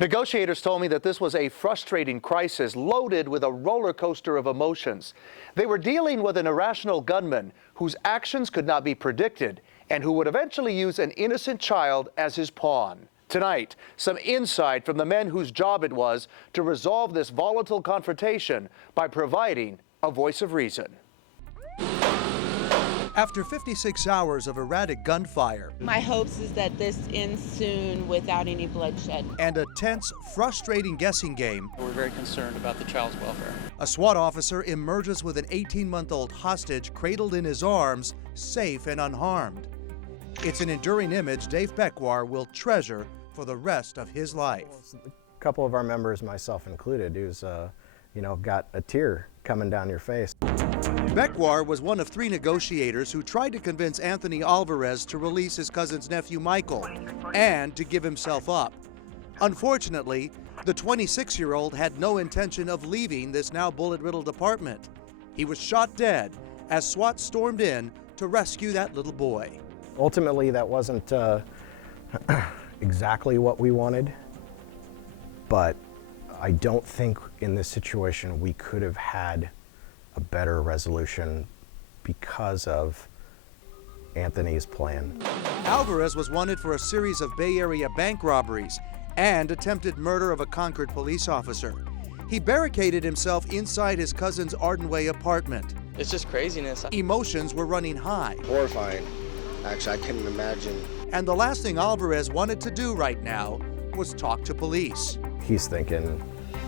Negotiators told me that this was a frustrating crisis loaded with a roller coaster of emotions. They were dealing with an irrational gunman whose actions could not be predicted and who would eventually use an innocent child as his pawn. Tonight, some insight from the men whose job it was to resolve this volatile confrontation by providing a voice of reason. After 56 hours of erratic gunfire, my hopes is that this ends soon without any bloodshed. And a tense, frustrating guessing game, we're very concerned about the child's welfare. A SWAT officer emerges with an 18-month-old hostage cradled in his arms, safe and unharmed. It's an enduring image Dave Beckwar will treasure for the rest of his life. A couple of our members, myself included, who's got a tear coming down your face. Beckwar was one of 3 negotiators who tried to convince Anthony Alvarez to release his cousin's nephew Michael and to give himself up. Unfortunately, the 26-year-old had no intention of leaving this now bullet-riddled apartment. He was shot dead as SWAT stormed in to rescue that little boy. Ultimately, that wasn't exactly what we wanted, but I don't think in this situation we could have had a better resolution because of Anthony's plan. Alvarez was wanted for a series of Bay Area bank robberies and attempted murder of a Concord police officer. He barricaded himself inside his cousin's Ardenway apartment. It's just craziness. Emotions were running high. Horrifying. Actually, I couldn't imagine. And the last thing Alvarez wanted to do right now was talk to police. He's thinking,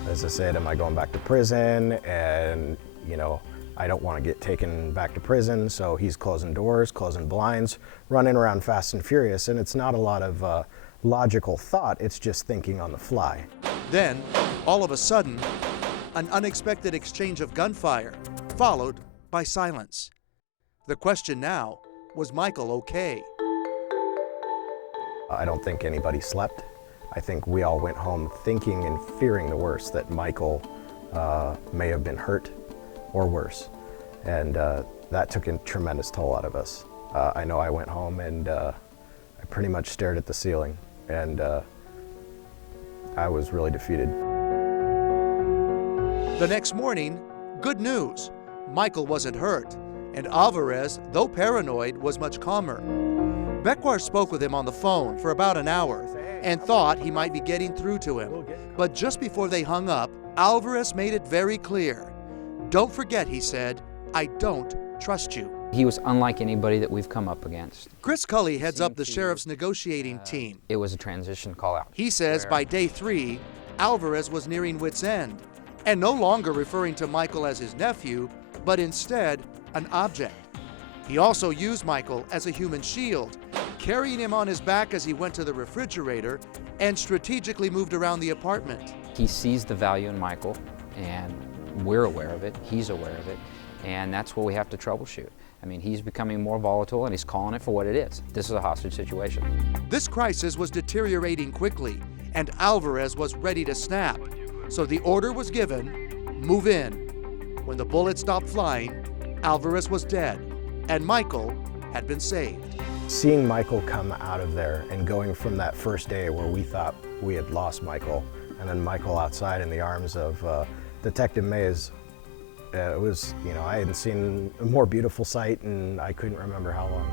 as I said, am I going back to prison? And I don't want to get taken back to prison, so he's closing doors, closing blinds, running around fast and furious, and it's not a lot of logical thought, it's just thinking on the fly. Then, all of a sudden, an unexpected exchange of gunfire, followed by silence. The question now, was Michael okay? I don't think anybody slept. I think we all went home thinking and fearing the worst, that Michael may have been hurt or worse. And that took a tremendous toll out of us. I know I went home and I pretty much stared at the ceiling, and I was really defeated. The next morning, good news. Michael wasn't hurt, and Alvarez, though paranoid, was much calmer. Beckwar spoke with him on the phone for about an hour and thought he might be getting through to him. But just before they hung up, Alvarez made it very clear. Don't forget, he said, I don't trust you. He was unlike anybody that we've come up against. Chris Cully heads up the sheriff's negotiating team. It was a transition call out. He says by day 3, Alvarez was nearing wit's end and no longer referring to Michael as his nephew, but instead an object. He also used Michael as a human shield, carrying him on his back as he went to the refrigerator and strategically moved around the apartment. He sees the value in Michael, and we're aware of it, he's aware of it, and that's what we have to troubleshoot. I mean, he's becoming more volatile and he's calling it for what it is. This is a hostage situation. This crisis was deteriorating quickly, and Alvarez was ready to snap. So the order was given, move in. When the bullets stopped flying, Alvarez was dead, and Michael had been saved. Seeing Michael come out of there and going from that first day where we thought we had lost Michael, and then Michael outside in the arms of Detective Mays, it was, I hadn't seen a more beautiful sight, and I couldn't remember how long.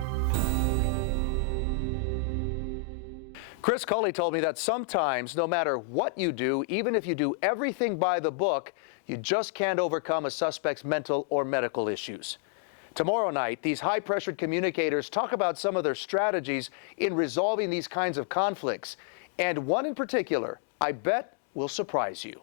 Chris Cully told me that sometimes, no matter what you do, even if you do everything by the book, you just can't overcome a suspect's mental or medical issues. Tomorrow night, these high-pressured communicators talk about some of their strategies in resolving these kinds of conflicts, and one in particular, I bet, will surprise you.